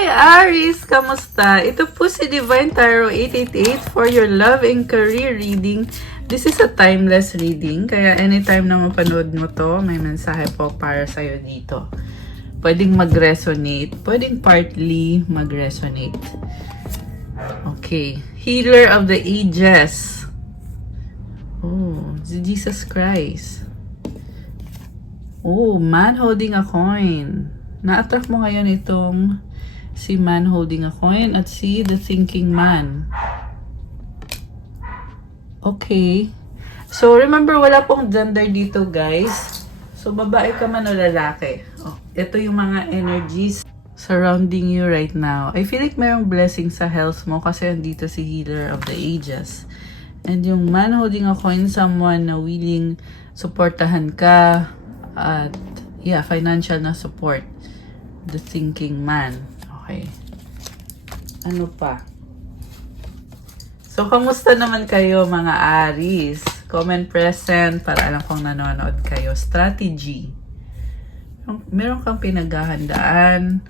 Hi Aries! Kamusta? Ito po si Divine Tarot 888 for your love and career reading. This is a timeless reading, kaya anytime na mapanood mo to, may mensahe po para sa'yo dito. Pwedeng mag-resonate, pwedeng partly mag-resonate. Okay. Healer of the Ages. Oh, Jesus Christ. Oh, man holding a coin. Na-attract mo ngayon itong si man holding a coin at si the thinking man. Okay. So, remember, wala pong gender dito, guys. So, babae ka man o lalaki. Oh, ito yung mga energies surrounding you right now. I feel like mayroong blessing sa health mo kasi andito si Healer of the Ages. And yung man holding a coin, someone na willing supportahan ka at yeah, financial na support. The thinking man. Okay. Ano pa? So, kamusta naman kayo mga Aries? Comment present para alam kong nanonood kayo. Strategy. Meron kang pinaghahandaan.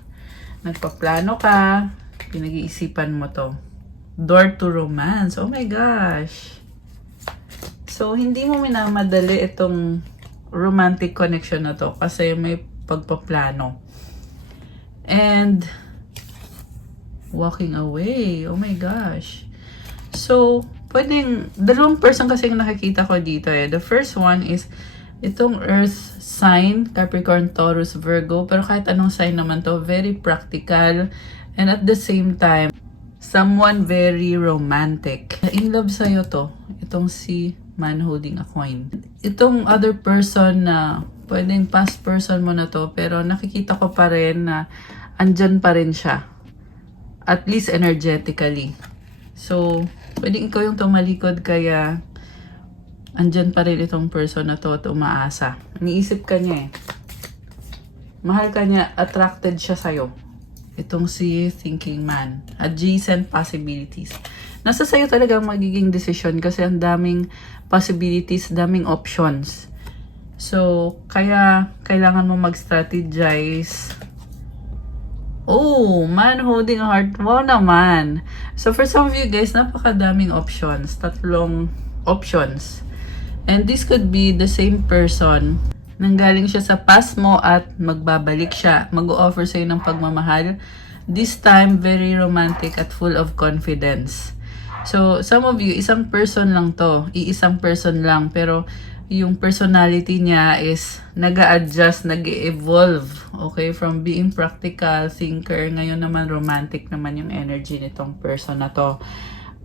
Nagpaplano ka. Pinag-iisipan mo to. Door to romance. Oh my gosh. So, hindi mo minamadali itong romantic connection na to kasi may pagpaplano. And walking away. Oh my gosh. So, pwedeng, dalawang person kasi yung nakikita ko dito eh. The first one is itong earth sign, Capricorn, Taurus, Virgo. Pero kahit anong sign naman to, very practical. And at the same time, someone very romantic. In love sa'yo to. Itong si man holding a coin. Itong other person na pwedeng past person mo na to, pero nakikita ko pa rin na andyan pa rin siya. At least energetically. So, pwedeng ikaw yung tumalikod kaya andyan pa rin itong person na to at umaasa. Iniisip ka niya eh. Mahal ka niya, attracted siya sa'yo. Itong si thinking man. Adjacent possibilities. Nasa sa'yo talaga magiging decision kasi ang daming possibilities, daming options. So, kaya kailangan mo mag-strategize. Oh, man holding a heart. Wow naman. So, for some of you guys, napakadaming options. 3 options. And this could be the same person. Nanggaling siya sa past mo at magbabalik siya. Mag-o-offer sa'yo ng pagmamahal. This time, very romantic at full of confidence. So, some of you, isang person lang to. Iisang person lang. Pero, yung personality niya is nag-a-adjust, nag-evolve. Okay? From being practical, thinker, ngayon naman romantic naman yung energy nitong person na to.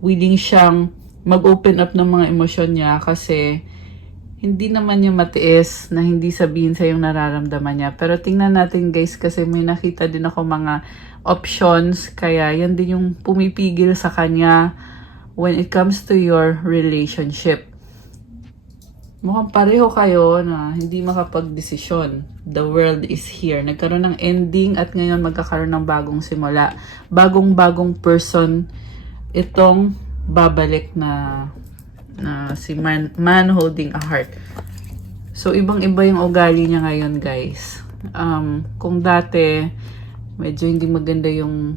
Willing siyang mag-open up ng mga emosyon niya kasi hindi naman niya matiis na hindi sabihin sa yung nararamdaman niya. Pero tingnan natin guys kasi may nakita din ako mga options. Kaya yan din yung pumipigil sa kanya when it comes to your relationship. Mukhang pareho kayo na hindi makapag-desisyon. The world is here. Nagkaroon ng ending at ngayon magkakaroon ng bagong simula. Bagong-bagong person itong babalik na si man holding a heart. So, ibang-iba yung ugali niya ngayon, guys. Kung dati, medyo hindi maganda yung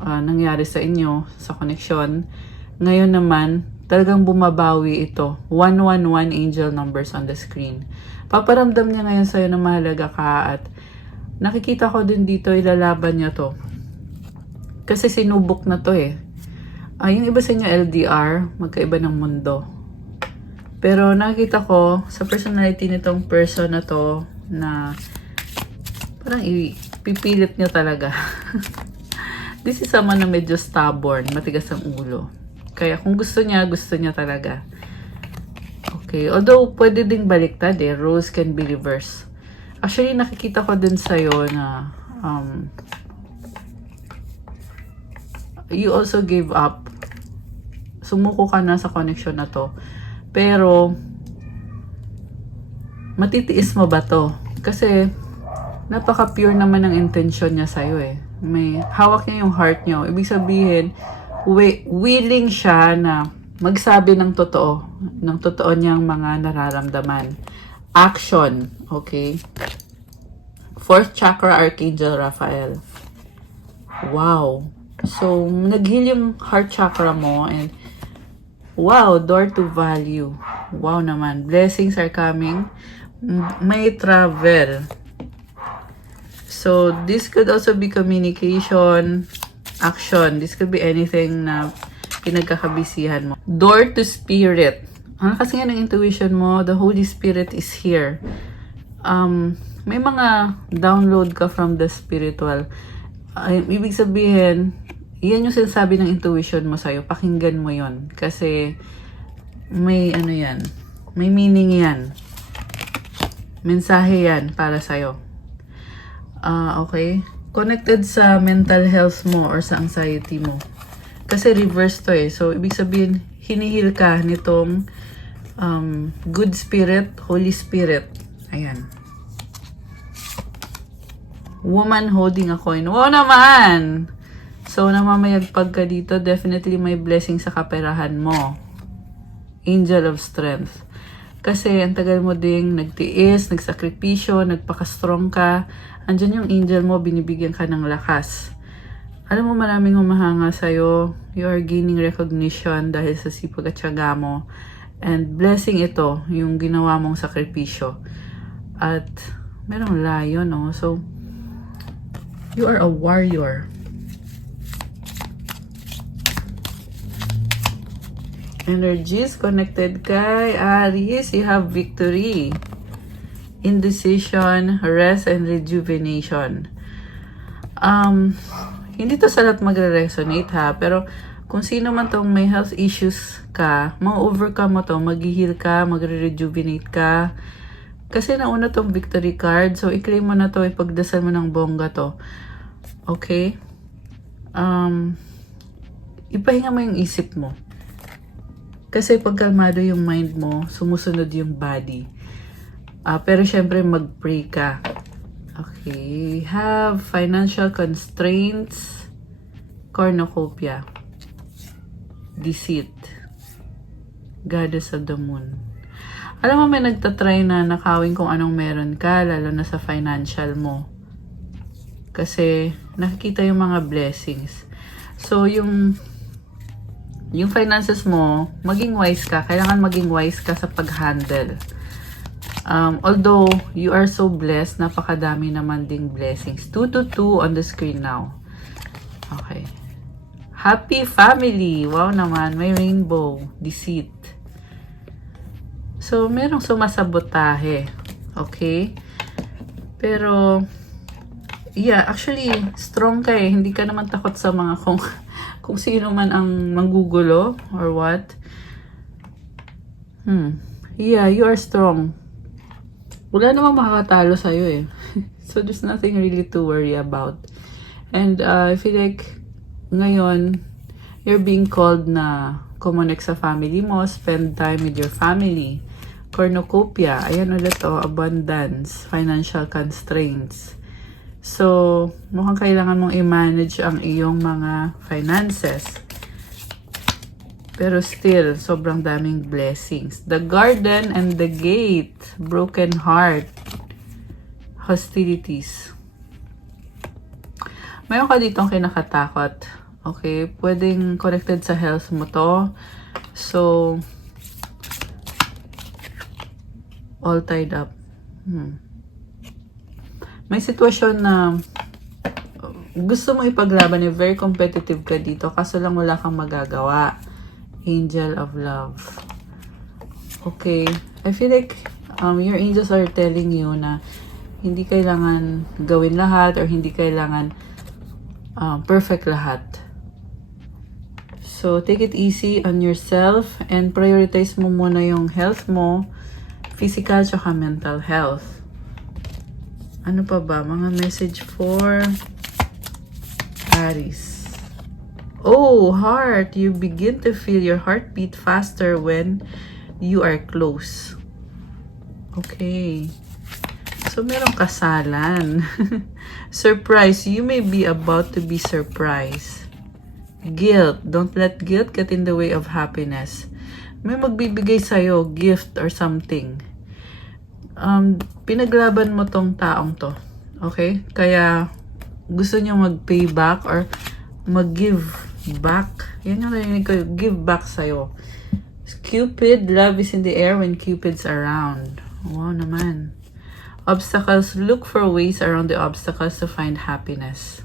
nangyari sa inyo, sa connection. Ngayon naman, talagang bumabawi ito. 111 angel numbers on the screen. Paparamdam niya ngayon sa'yo na mahalaga ka at nakikita ko din dito, ilalaban niya to. Kasi sinubok na to eh. Yung iba sa inyo LDR, magkaiba ng mundo. Pero nakikita ko sa personality nitong person na to na parang ipipilit niya talaga. This is someone na medyo stubborn, matigas ang ulo. Kaya kung gusto niya talaga. Okay. Although, pwede ding baliktad eh. Roles can be reversed. Actually, nakikita ko din sa'yo na you also gave up. Sumuko ka na sa connection na to. Pero, matitiis mo ba to? Kasi, napaka-pure naman ang intention niya sa'yo eh. May hawak niya yung heart niyo. Ibig sabihin, willing siya na magsabi ng totoo niyang mga nararamdaman. Action, okay? 4th chakra, Archangel Raphael. Wow. So, nag-heal yung heart chakra mo and wow, door to value. Wow naman. Blessings are coming. May travel. So, this could also be communication, action. This could be anything na pinagkakabisihan mo. Door to spirit. Ano kasi nga ng intuition mo, the Holy Spirit is here. May mga download ka from the spiritual. Ibig sabihin, yan yung sinasabi ng intuition mo sa'yo. Pakinggan mo yon. Kasi, may ano yan. May meaning yan. Mensahe yan para sa'yo. Okay? Connected sa mental health mo or sa anxiety mo. Kasi reverse to eh. So, ibig sabihin, hinihil ka nitong good spirit, Holy Spirit. Ayan. Woman holding a coin. Wow naman! So, namamayagpag ka dito. Definitely may blessing sa kaperahan mo. Angel of Strength. Kasi, ang tagal mo ding nagtiis, nagsakripisyo, nagpaka-strong ka. Andyan yung angel mo, binibigyan ka ng lakas. Alam mo, maraming humahanga sa'yo. You are gaining recognition dahil sa sipag at tiyaga mo. And blessing ito, yung ginawa mong sakripisyo. At merong lion, no? So, you are a warrior. Energies connected kay Aries, you have victory. Indecision, rest, and rejuvenation. Hindi to sa lahat magre-resonate ha, pero kung sino man tong may health issues ka, ma-overcome mo to, mag-heal ka, magre-rejuvenate ka. Kasi nauna tong victory card, so i-claim mo na to, ipagdasal mo ng bongga to. Okay? Ipahinga mo yung isip mo. Kasi pag kalmado yung mind mo, sumusunod yung body. Pero syempre mag-pray ka. Okay. Have financial constraints. Cornucopia. Deceit. Goddess of the moon. Alam mo, may nagtatry na nakawin kung anong meron ka, lalo na sa financial mo. Kasi nakikita yung mga blessings. So, yung finances mo, maging wise ka. Kailangan maging wise ka sa pag-handle. Although, you are so blessed, napakadami naman ding blessings. 222 on the screen now. Okay. Happy family. Wow naman, may rainbow. Deceit. So, merong sumasabotahe. Okay? Pero, yeah, actually, strong ka eh. Hindi ka naman takot sa mga kung sino man ang manggugulo or what. Yeah, you are strong. Wala namang makakatalo sa'yo eh. So, there's nothing really to worry about. And I feel like ngayon, you're being called na kumonek sa family mo, spend time with your family. Cornucopia, ayan ulit abundance, financial constraints. So, mukhang kailangan mong i-manage ang iyong mga finances. Pero still, sobrang daming blessings. The garden and the gate. Broken heart. Hostilities. Mayroon ka ditong kinakatakot. Okay? Pwedeng connected sa health mo to. So, all tied up. May sitwasyon na gusto mo ipaglaban, very competitive ka dito, kaso lang wala kang magagawa. Angel of love. Okay. I feel like your angels are telling you na hindi kailangan gawin lahat or hindi kailangan perfect lahat. So, take it easy on yourself and prioritize mo muna yung health mo, physical tsaka mental health. Ano pa ba? Mga message for Aries. Oh, heart. You begin to feel your heartbeat faster when you are close. Okay. So, merong kasalan. Surprise. You may be about to be surprised. Guilt. Don't let guilt get in the way of happiness. May magbibigay sa'yo, gift or something. Pinaglaban mo tong taong to. Okay? Kaya, gusto nyo mag-pay back or mag-give back. Yan yung narinig ko, give back sa'yo. Cupid, love is in the air when Cupid's around. Wow naman. Obstacles, look for ways around the obstacles to find happiness.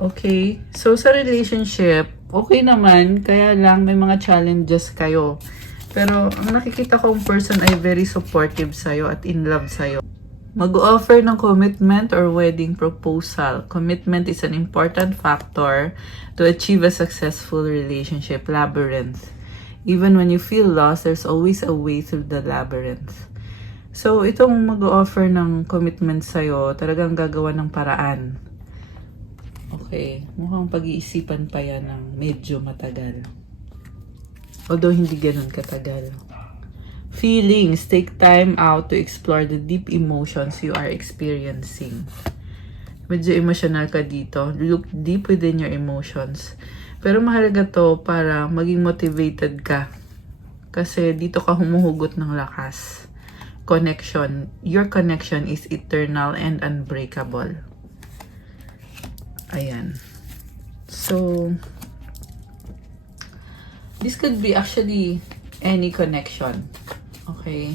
Okay, so sa relationship, okay naman, kaya lang may mga challenges kayo. Pero ang nakikita kong person ay very supportive sa'yo at in love sa'yo. Mag-offer ng commitment or wedding proposal. Commitment is an important factor to achieve a successful relationship. Labyrinth. Even when you feel lost, there's always a way through the labyrinth. So, itong mag-offer ng commitment sa'yo, talagang gagawa ng paraan. Okay, mukhang pag-iisipan pa yan ng medyo matagal. Although hindi ganun katagal. Feelings, take time out to explore the deep emotions you are experiencing. Medyo emotional ka dito. Look deep within your emotions. Pero mahalaga to para maging motivated ka. Kasi dito ka humuhugot ng lakas. Connection. Your connection is eternal and unbreakable. Ayan. So, this could be actually any connection. Okay?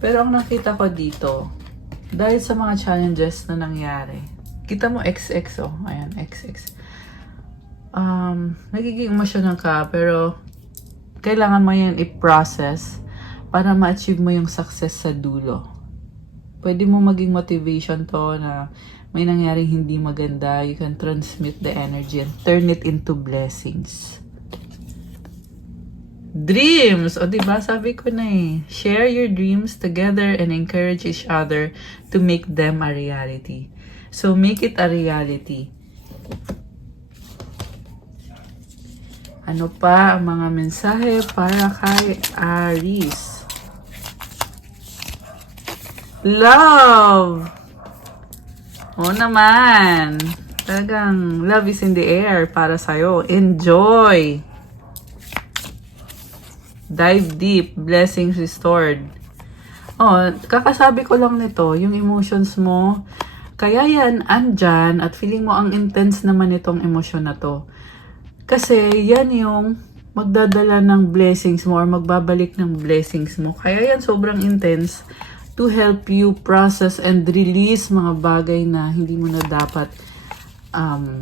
Pero ang nakita ko dito, dahil sa mga challenges na nangyari, kita mo XX oh. Ayan, XX. Nagiging emotional ka, pero kailangan mo yan i-process para ma-achieve mo yung success sa dulo. Pwede mo maging motivation to na may nangyaring hindi maganda. You can transmit the energy and turn it into blessings. Dreams! O diba, sabi ko na eh. Share your dreams together and encourage each other to make them a reality. So, make it a reality. Ano pa ang mga mensahe para kay Aries? Love! O naman. Talagang love is in the air para sa'yo. Enjoy! Dive deep, blessings restored. Oh, kakasabi ko lang nito, yung emotions mo, kaya yan andyan at feeling mo ang intense naman itong emosyon na to. Kasi yan yung magdadala ng blessings mo or magbabalik ng blessings mo. Kaya yan sobrang intense to help you process and release mga bagay na hindi mo na dapat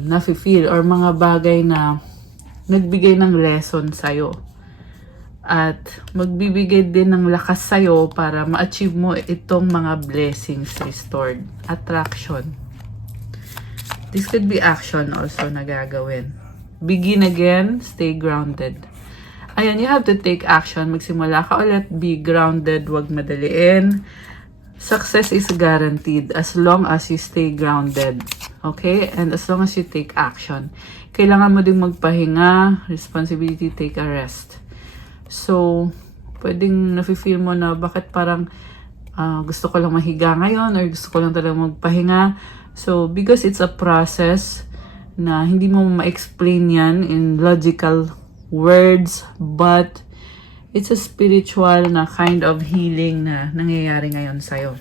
nafe-feel or mga bagay na nagbigay ng lesson sa'yo. At magbibigay din ng lakas sa'yo para ma-achieve mo itong mga blessings restored. Attraction. This could be action also na gagawin. Begin again, stay grounded. Ayan, you have to take action. Magsimula ka ulit, be grounded, wag madaliin. Success is guaranteed as long as you stay grounded. Okay? And as long as you take action. Kailangan mo ding magpahinga, responsibility, take a rest. So, pwedeng nafe-feel mo na bakit parang gusto ko lang mahiga ngayon or gusto ko lang talaga magpahinga. So, because it's a process na hindi mo ma-explain yan in logical words, but it's a spiritual na kind of healing na nangyayari ngayon sa'yo.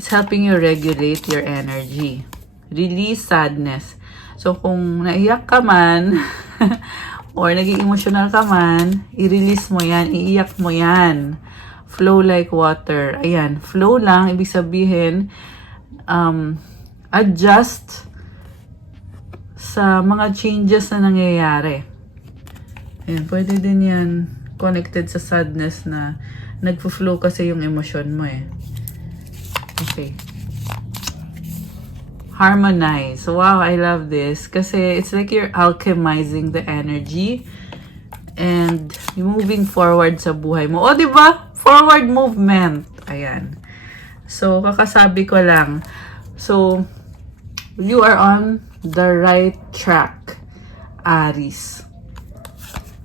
It's helping you regulate your energy. Release sadness. So, kung naiyak ka man, or naging emotional ka man, i-release mo yan, iiyak mo yan. Flow like water. Ayan, flow lang, ibig sabihin, adjust sa mga changes na nangyayari. Ayan, pwede din yan connected sa sadness na nagpo-flow kasi yung emosyon mo eh. Okay. Harmonize. Wow, I love this. Kasi it's like you're alchemizing the energy and moving forward sa buhay mo. O, diba? Forward movement. Ayan. So, kakasabi ko lang. So, you are on the right track, Aries.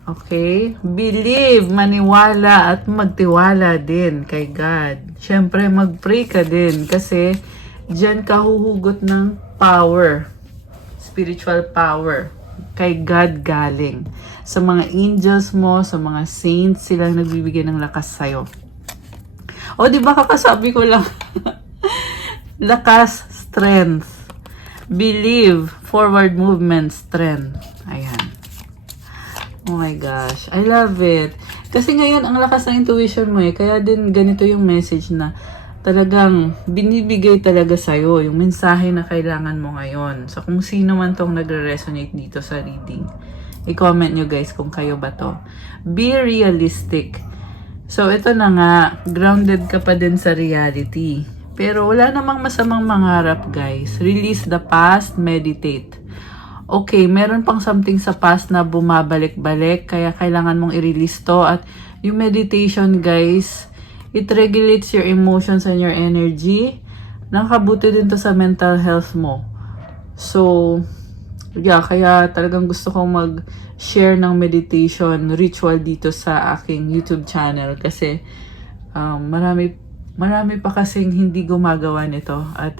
Okay? Believe, maniwala, at magtiwala din kay God. Siyempre, mag-pray ka din kasi diyan ka huhugot ng power, spiritual power, kay God galing. Sa mga angels mo, sa mga saints, silang nagbibigay ng lakas sa'yo. O, di ba kakasabi ko lang, Lakas, strength. Believe, forward movement, strength. Ayan. Oh my gosh, I love it. Kasi ngayon, ang lakas ng intuition mo eh. Kaya din ganito yung message na talagang binibigay talaga sa'yo yung mensahe na kailangan mo ngayon. So, kung sino man tong nagre-resonate dito sa reading, i-comment nyo guys kung kayo ba to. Be realistic. So, ito na nga, grounded ka pa din sa reality. Pero wala namang masamang mangarap guys. Release the past, meditate. Okay, meron pang something sa past na bumabalik-balik, kaya kailangan mong i-release to. At yung meditation guys, it regulates your emotions and your energy. Nakabuti din to sa mental health mo. So, yeah, kaya talagang gusto kong mag-share ng meditation ritual dito sa aking YouTube channel. Kasi marami pa kasing hindi gumagawa nito. At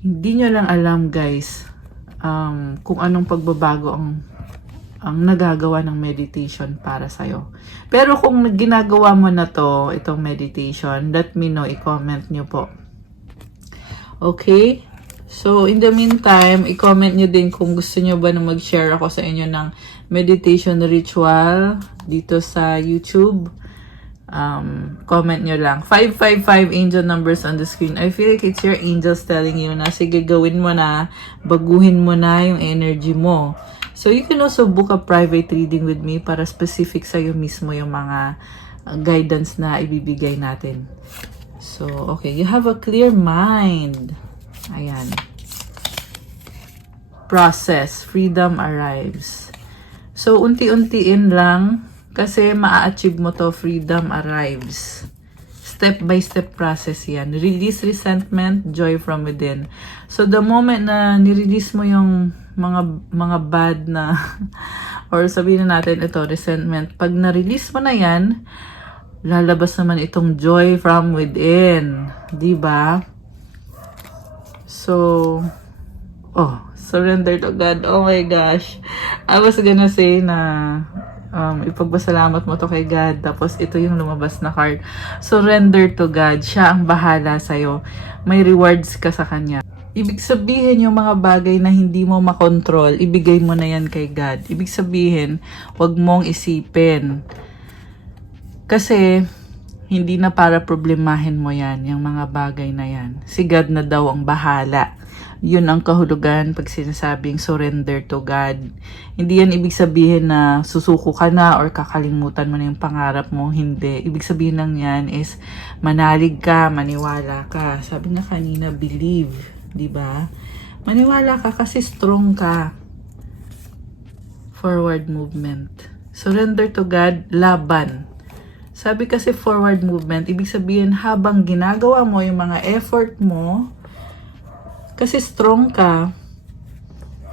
hindi nyo lang alam guys, kung anong pagbabago ang nagagawa ng meditation para sa'yo. Pero kung ginagawa mo na to, itong meditation, let me know, i-comment nyo po. Okay? So, in the meantime, i-comment nyo din kung gusto nyo ba na mag-share ako sa inyo ng meditation ritual dito sa YouTube. Comment nyo lang. 555 angel numbers on the screen. I feel like it's your angels telling you na sige gawin mo na, baguhin mo na yung energy mo. So you can also book a private reading with me para specific sa'yo mismo yung mga guidance na ibibigay natin. So okay, you have a clear mind. Ayan. Process, freedom arrives. So unti-untiin lang. Kasi maa-achieve mo to, freedom arrives. Step-by-step process yan. Release resentment, joy from within. So, the moment na nirelease mo yung mga bad na, or sabihin na natin ito, resentment, pag na-release mo na yan, lalabas naman itong joy from within. Diba? So, surrender to God. Oh my gosh. I was gonna say na, ipagpasalamat mo to kay God. Tapos ito yung lumabas na card. Surrender to God. Siya ang bahala sa'yo. May rewards ka sa Kanya. Ibig sabihin yung mga bagay na hindi mo makontrol, ibigay mo na yan kay God. Ibig sabihin, wag mong isipin. Kasi, hindi na para problemahin mo yan, yung mga bagay na yan. Si God na daw ang bahala. Yun ang kahulugan pag sinasabing surrender to God. Hindi yan ibig sabihin na susuko ka na or kakalimutan mo na yung pangarap mo. Hindi. Ibig sabihin lang yan is manalig ka, maniwala ka. Sabi nga kanina, believe. Diba? Maniwala ka kasi strong ka. Forward movement. Surrender to God, laban. Sabi kasi forward movement, ibig sabihin habang ginagawa mo yung mga effort mo, kasi strong ka,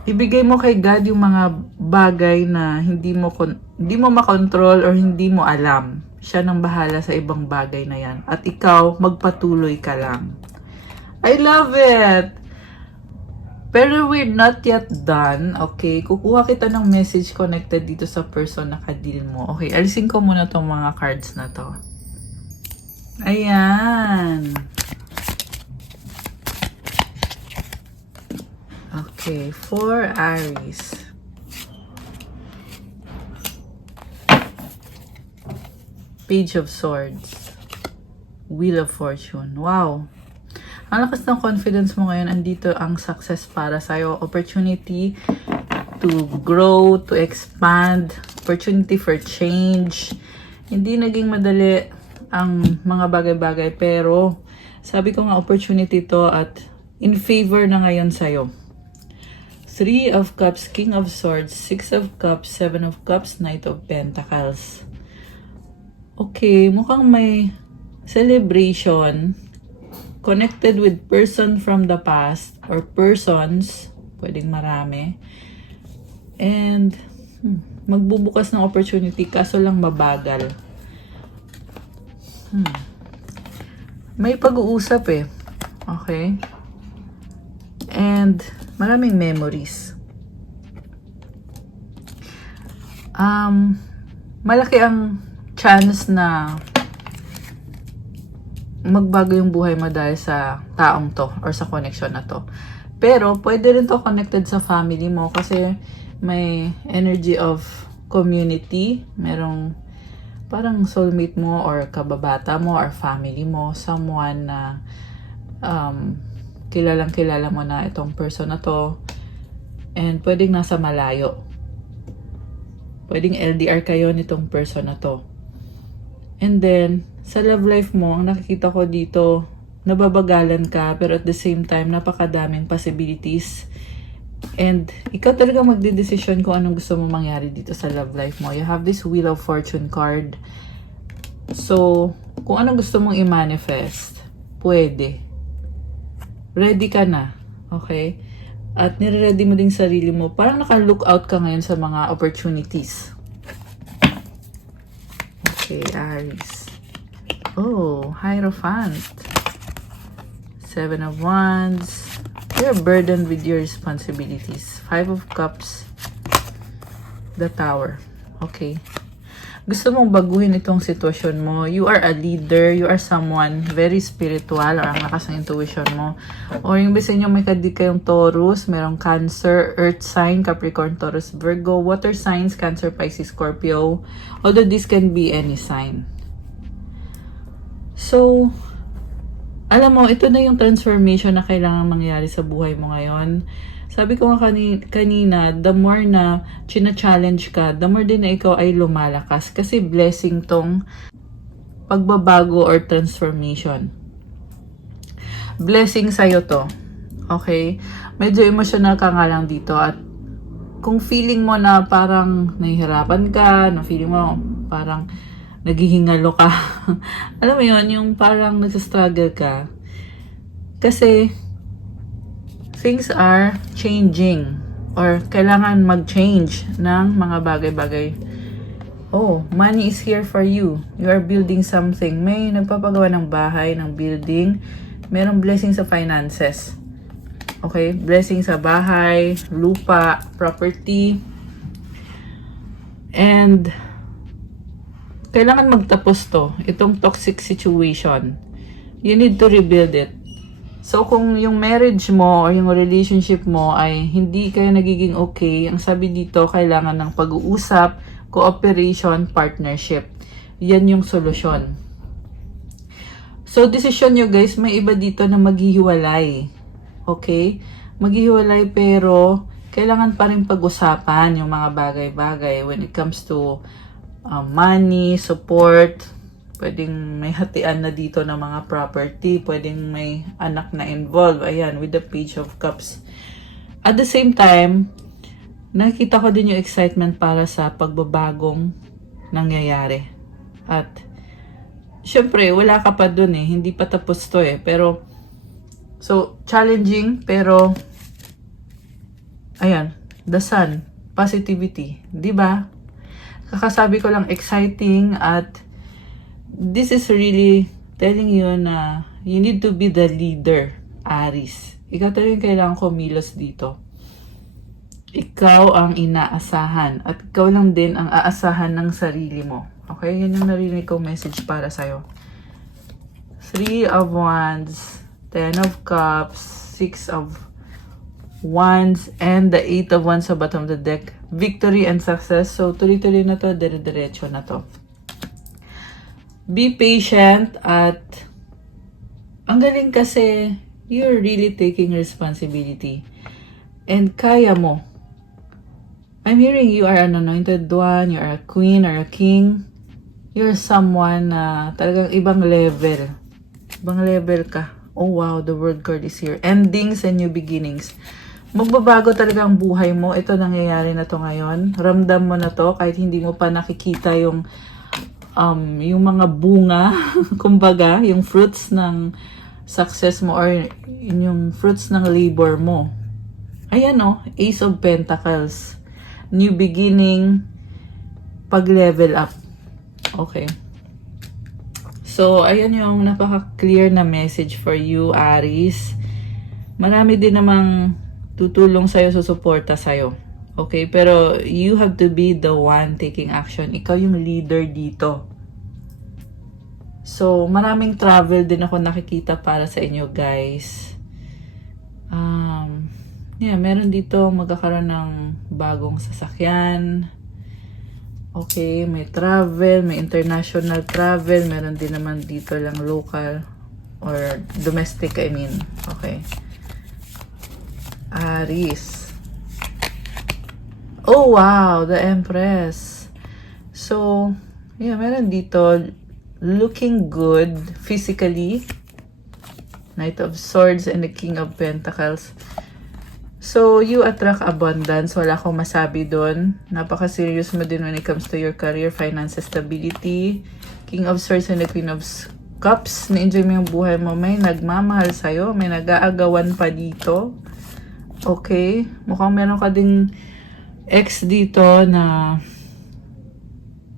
ibigay mo kay God yung mga bagay na hindi mo makontrol or hindi mo alam. Siya nang bahala sa ibang bagay na yan. At ikaw, magpatuloy ka lang. I love it! Pero we're not yet done. Okay, kukuha kita ng message connected dito sa person na kadil mo. Okay, alisin ko muna tong mga cards na to. Ayan. Okay, for Aries. Page of Swords. Wheel of Fortune. Wow. Ang lakas ng confidence mo ngayon. Andito ang success para sa'yo. Opportunity to grow, to expand. Opportunity for change. Hindi naging madali ang mga bagay-bagay. Pero, sabi ko nga opportunity to at in favor na ngayon sa'yo. 3 of Cups, King of Swords, 6 of Cups, 7 of Cups, Knight of Pentacles. Okay, mukhang may celebration connected with person from the past or persons, pwedeng marami. And magbubukas ng opportunity kaso lang mabagal. May pag-uusap eh. Okay? And maraming memories. Malaki ang chance na magbago yung buhay mo dahil sa taong to or sa connection na to. Pero pwede rin to connected sa family mo kasi may energy of community. Merong parang soulmate mo or kababata mo or family mo, someone na kilalang kilala mo na itong person na to, and pwedeng nasa malayo. Pwedeng LDR kayo nitong person na to. And then, sa love life mo, ang nakikita ko dito, nababagalan ka, pero at the same time, napakadaming possibilities. And ikaw talaga magdedesisyon kung anong gusto mo mangyari dito sa love life mo. You have this Wheel of Fortune card. So, kung anong gusto mong i-manifest, pwede. Ready ka na. Okay? At nire-ready mo din sarili mo. Parang naka-look out ka ngayon sa mga opportunities. Okay, Aries. Oh, Hierophant. 7 of Wands. You're burdened with your responsibilities. 5 of Cups. The Tower. Okay. Gusto mong baguhin itong sitwasyon mo. You are a leader. You are someone very spiritual or ang lakas ng intuition mo. Or yung bisa nyo may kadig kayong Taurus, merong Cancer, Earth sign, Capricorn, Taurus, Virgo, water signs, Cancer, Pisces, Scorpio. Although this can be any sign. So, alam mo, ito na yung transformation na kailangan mangyari sa buhay mo ngayon. Sabi ko nga kanina, the more na china-challenge ka, the more din na ikaw ay lumalakas. Kasi blessing tong pagbabago or transformation. Blessing sa'yo to. Okay? Medyo emotional ka nga lang dito. At kung feeling mo na parang nahihirapan ka, na feeling mo parang naghihingalo ka. Alam mo yun, yung parang nagsastruggle ka. Kasi things are changing or kailangan mag-change ng mga bagay-bagay. Oh, money is here for you. You are building something. May nagpapagawa ng bahay, ng building. Merong blessing sa finances. Okay? Blessing sa bahay, lupa, property. And kailangan magtapos to. Itong toxic situation. You need to rebuild it. So, kung yung marriage mo or yung relationship mo ay hindi kayo nagiging okay, ang sabi dito, kailangan ng pag-uusap, cooperation, partnership. Yan yung solusyon. So, decision nyo guys, may iba dito na maghihiwalay. Okay? Maghihiwalay pero kailangan pa rin pag-usapan yung mga bagay-bagay when it comes to money, support. Pwedeng may hatian na dito ng mga property. Pwedeng may anak na involved. Ayan, with the Page of Cups. At the same time, nakita ko din yung excitement para sa pagbabagong nangyayari. At, syempre, wala ka pa dun eh. Hindi pa tapos to eh. Pero, so, challenging, pero, ayan, the sun, positivity. Diba? Kakasabi ko lang, exciting at this is really telling you na you need to be the leader, Aries. Ikaw talagang kailangan kumilos dito. Ikaw ang inaasahan at ikaw lang din ang aasahan ng sarili mo. Okay? Yan yung narinig kong message para sa'yo. 3 of Wands, 10 of Cups, 6 of Wands, and the 8 of Wands sa bottom of the deck. Victory and success. So, tuloy-tuloy na to, dire-diretso na to. Be patient at ang galing kasi you're really taking responsibility. And kaya mo. I'm hearing you are an anointed one, you are a queen or a king. You're someone na talagang ibang level. Ibang level ka. Oh wow, the world card is here. Endings and new beginnings. Magbabago talaga ang buhay mo. Ito nangyayari na to ngayon. Ramdam mo na to kahit hindi mo pa nakikita yung mga bunga, kumbaga, yung fruits ng success mo or yung fruits ng labor mo. Ayan o, Ace of Pentacles. New beginning, pag-level up. Okay. So, ayan yung napaka-clear na message for you, Aries. Marami din namang tutulong sa'yo, susuporta sa'yo. Okay, pero you have to be the one taking action. Ikaw yung leader dito. So, maraming travel din ako nakikita para sa inyo, guys. Meron dito magkakaroon ng bagong sasakyan. Okay, may travel, may international travel. Meron din naman dito lang local or domestic, I mean. Okay. Aries. Oh, wow! The Empress. So, meron dito looking good physically. Knight of Swords and the King of Pentacles. So, you attract abundance. Wala akong masabi doon. Napaka-serious mo din when it comes to your career, finances, stability. King of Swords and the Queen of Cups. Na-enjoy mo yung buhay mo. May nagmamahal sa'yo. May nag-aagawan pa dito. Okay. Mukhang meron ka ding ex dito na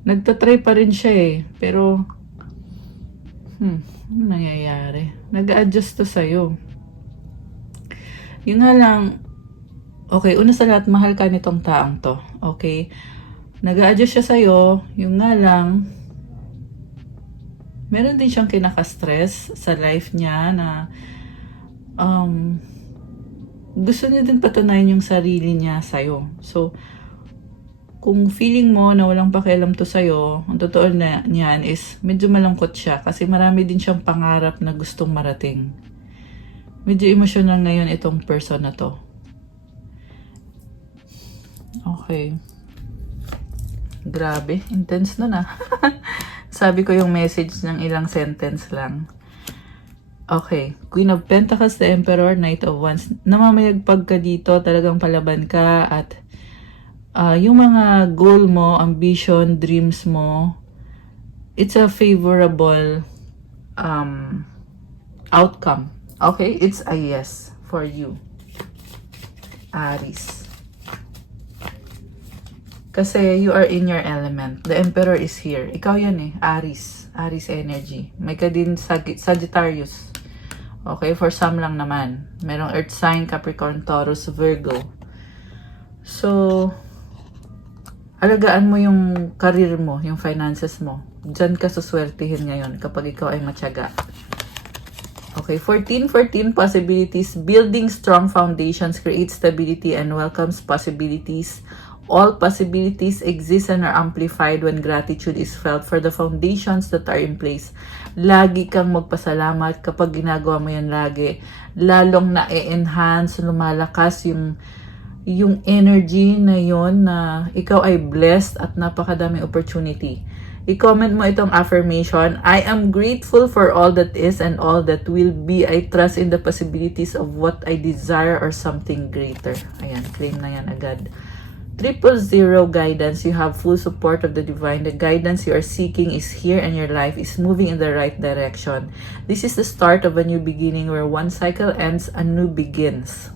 nagtatry pa rin siya eh. Pero, ano nangyayari? Nag-a-adjust to sa'yo. Yun nga lang, okay, una sa lahat, mahal ka nitong taang to. Okay? Nag-a-adjust siya sa'yo. Yung nga lang, meron din siyang kinaka-stress sa life niya na gusto niya din patunayan yung sarili niya sa'yo. So, kung feeling mo na walang pakialam to sa'yo, ang totoo na niyan is medyo malungkot siya kasi marami din siyang pangarap na gustong marating. Medyo emotional ngayon itong person na to. Okay. Grabe, intense na na. Sabi ko yung message ng ilang sentence lang. Okay. Queen of Pentacles, the Emperor, Knight of Wands. Namamayagpag ka dito, talagang palaban ka at yung mga goal mo, ambition, dreams mo, it's a favorable outcome. Okay? It's a yes for you, Aries. Kasi you are in your element. The Emperor is here. Ikaw yan eh, Aries. Aries energy. May ka din Sagittarius. Okay? For some lang naman. Merong Earth sign, Capricorn, Taurus, Virgo. So, alagaan mo yung career mo, yung finances mo. Diyan ka suswertihin ngayon kapag ikaw ay matyaga. Okay, 14 possibilities. Building strong foundations creates stability and welcomes possibilities. All possibilities exist and are amplified when gratitude is felt for the foundations that are in place. Lagi kang magpasalamat kapag ginagawa mo yan lagi. Lalong na-enhance, lumalakas yung energy na yon na ikaw ay blessed at napakadaming opportunity. I-comment mo itong affirmation. I am grateful for all that is and all that will be. I trust in the possibilities of what I desire or something greater. Ayan, claim na yan agad. 000 guidance. You have full support of the divine. The guidance you are seeking is here and your life is moving in the right direction. This is the start of a new beginning where one cycle ends, a new begins.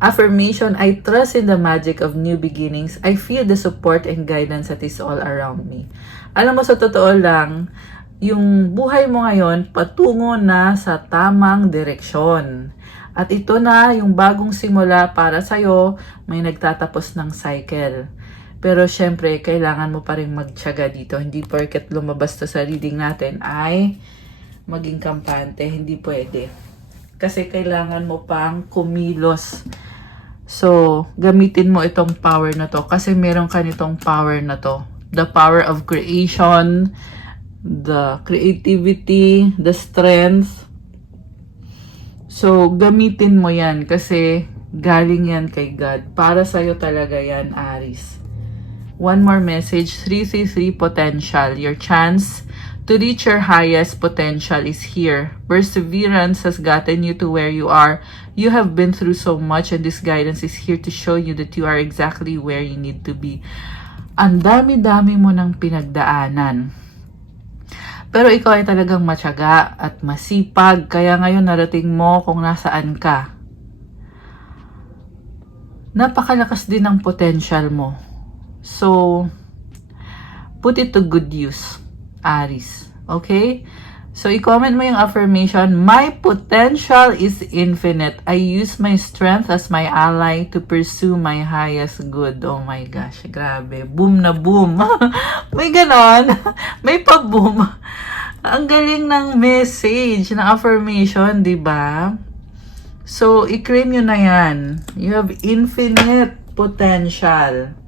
Affirmation, I trust in the magic of new beginnings. I feel the support and guidance that is all around me. Alam mo, sa totoo lang, yung buhay mo ngayon patungo na sa tamang direksyon. At ito na yung bagong simula para sa'yo, may nagtatapos ng cycle. Pero syempre, kailangan mo pa rin magtiyaga dito. Hindi porket lumabas to sa reading natin ay maging kampante. Hindi pwede. Kasi kailangan mo pang kumilos. So, gamitin mo itong power na to kasi meron ka nitong power na to. The power of creation, the creativity, the strength. So, gamitin mo yan kasi galing yan kay God. Para sa'yo talaga yan, Aries. One more message, 333 potential. Your chance to reach your highest potential is here. Perseverance has gotten you to where you are. You have been through so much and this guidance is here to show you that you are exactly where you need to be. Ang dami-dami mo ng pinagdaanan. Pero ikaw ay talagang matyaga at masipag. Kaya ngayon narating mo kung nasaan ka. Napakalakas din ng potential mo. So, put it to good use. Aries. Okay? So, i-comment mo yung affirmation, my potential is infinite. I use my strength as my ally to pursue my highest good. Oh my gosh, grabe. Boom na boom. May ganon. May pa-boom. Ang galing ng message, ng affirmation, di ba? So, i-claim nyo na yan. You have infinite potential.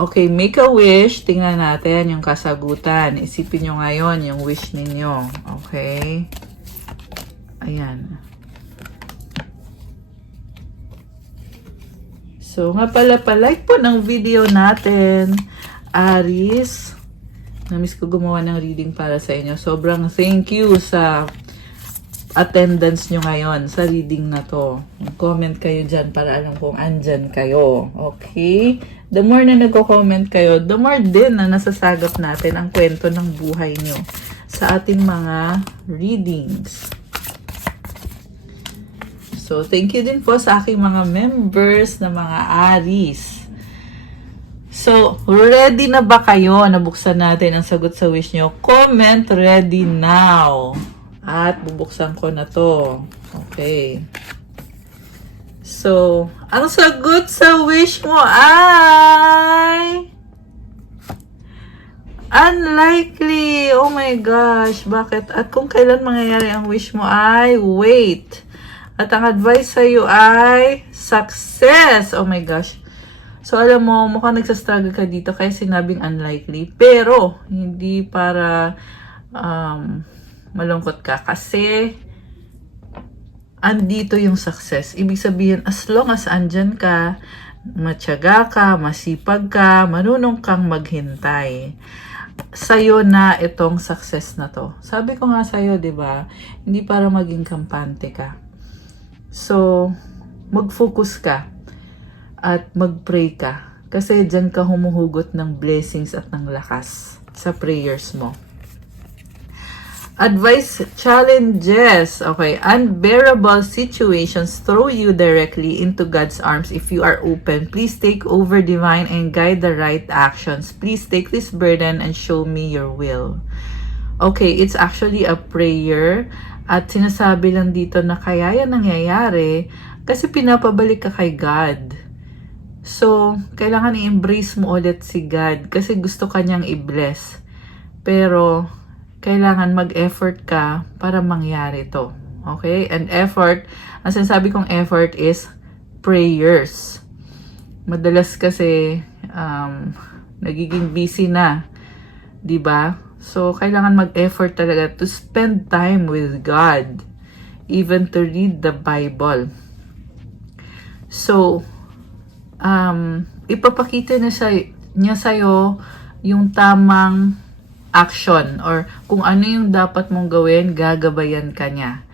Okay, make a wish. Tingnan natin yung kasagutan. Isipin nyo ngayon yung wish ninyo. Okay? Ayan. So, nga pala, like po ng video natin. Aries. Namiss ko gumawa ng reading para sa inyo. Sobrang thank you sa attendance nyo ngayon sa reading na to. Comment kayo dyan para alam kong andyan kayo. Okay? The more na nagko-comment kayo, the more din na nasasagap natin ang kwento ng buhay nyo sa ating mga readings. So, thank you din po sa aking mga members na mga Aries. So, ready na ba kayo? Nabuksan natin ang sagot sa wish nyo. Comment ready now. At bubuksan ko na to. Okay. So, ang sagot sa wish mo ay unlikely. Oh my gosh. Bakit? At kung kailan mangyayari ang wish mo ay wait. At ang advice sa iyo ay success. Oh my gosh. So, alam mo, mukhang nagsastruggle ka dito kaya sinabing unlikely. Pero, hindi para malungkot ka kasi andito yung success. Ibig sabihin, as long as andyan ka, matyaga ka, masipag ka, marunong kang maghintay, sa'yo na itong success na to. Sabi ko nga sa'yo, di ba? Hindi para maging kampante ka. So, mag-focus ka at mag-pray ka. Kasi dyan ka humuhugot ng blessings at ng lakas sa prayers mo. Advice, challenges. Okay, unbearable situations throw you directly into God's arms if you are open. Please take over divine and guide the right actions. Please take this burden and show me your will. Okay, it's actually a prayer. At sinasabi lang dito na kaya yan nangyayari kasi pinapabalik ka kay God. So, kailangan i-embrace mo ulit si God kasi gusto kanyang i-bless. Pero, kailangan mag-effort ka para mangyari to. Okay? And effort, ang sinasabi kong effort is prayers. Madalas kasi nagiging busy na. 'Di ba? So, kailangan mag-effort talaga to spend time with God. Even to read the Bible. So, ipapakita niya sa'yo yung tamang action or kung ano yung dapat mong gawin, gagabayan ka niya.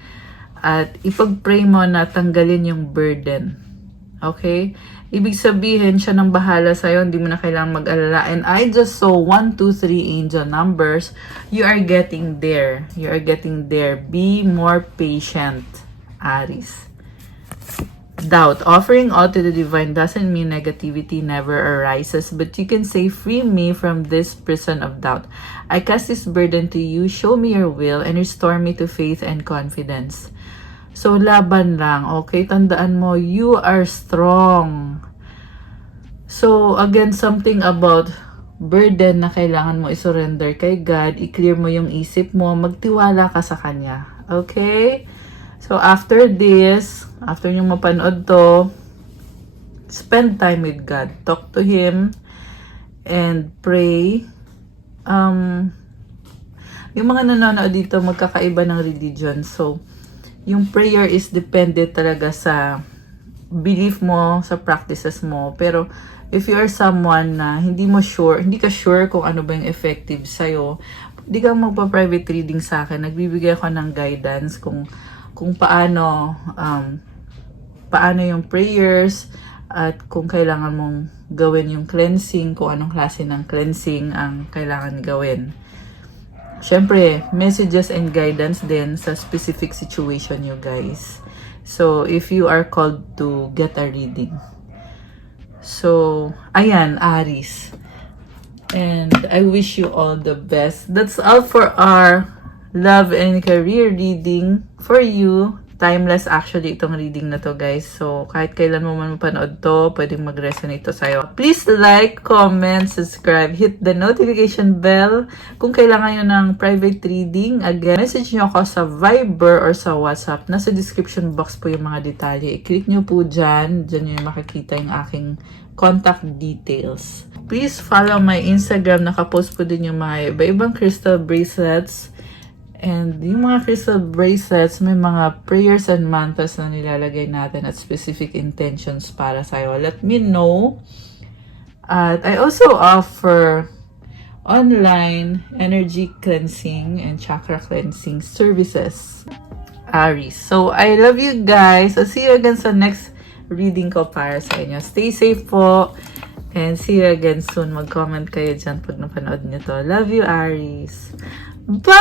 At ipag-pray mo na tanggalin yung burden. Okay? Ibig sabihin, siya nang bahala sa'yo, hindi mo na kailangang mag-alala. And I just saw 1, 2, 3 angel numbers. You are getting there. You are getting there. Be more patient, Aries. Doubt. Offering all to the divine doesn't mean negativity never arises, but you can say, free me from this prison of doubt. I cast this burden to you, show me your will, and restore me to faith and confidence. So, laban lang, okay? Tandaan mo, you are strong. So, again, something about burden na kailangan mo isurrender kay God, i-clear mo yung isip mo, magtiwala ka sa Kanya. Okay? So, after this, after nyo mapanood to, spend time with God. Talk to Him and pray. Yung mga nanonood dito, magkakaiba ng religion. So, yung prayer is dependent talaga sa belief mo, sa practices mo. Pero, if you are someone na hindi ka sure kung ano ba yung effective sa'yo, hindi ka magpa-private reading sa akin. Nagbibigay ako ng guidance kung paano yung prayers at kung kailangan mong gawin yung cleansing, kung anong klase ng cleansing ang kailangan gawin. Siyempre, messages and guidance din sa specific situation you guys. So, if you are called to get a reading. So, ayan, Aries. And I wish you all the best. That's all for our love and career reading for you. Timeless actually itong reading na to, guys. So, kahit kailan mo man mapanood to, pwedeng mag-resonate to sa'yo. Please like, comment, subscribe, hit the notification bell. Kung kailangan nyo ng private reading, again, message nyo ako sa Viber or sa WhatsApp. Nasa description box po yung mga detalye. I-click nyo po dyan. Dyan nyo makikita yung aking contact details. Please follow my Instagram. Nakapost po din yung mga iba-ibang crystal bracelets. And yung mga crystal bracelets, may mga prayers and mantras na nilalagay natin at specific intentions para sa'yo. Let me know. At I also offer online energy cleansing and chakra cleansing services. Aries. So, I love you guys. I'll see you again sa next reading ko para sa inyo. Stay safe po. And see you again soon. Mag-comment kayo dyan pag napanood nyo to. Love you, Aries. Bye!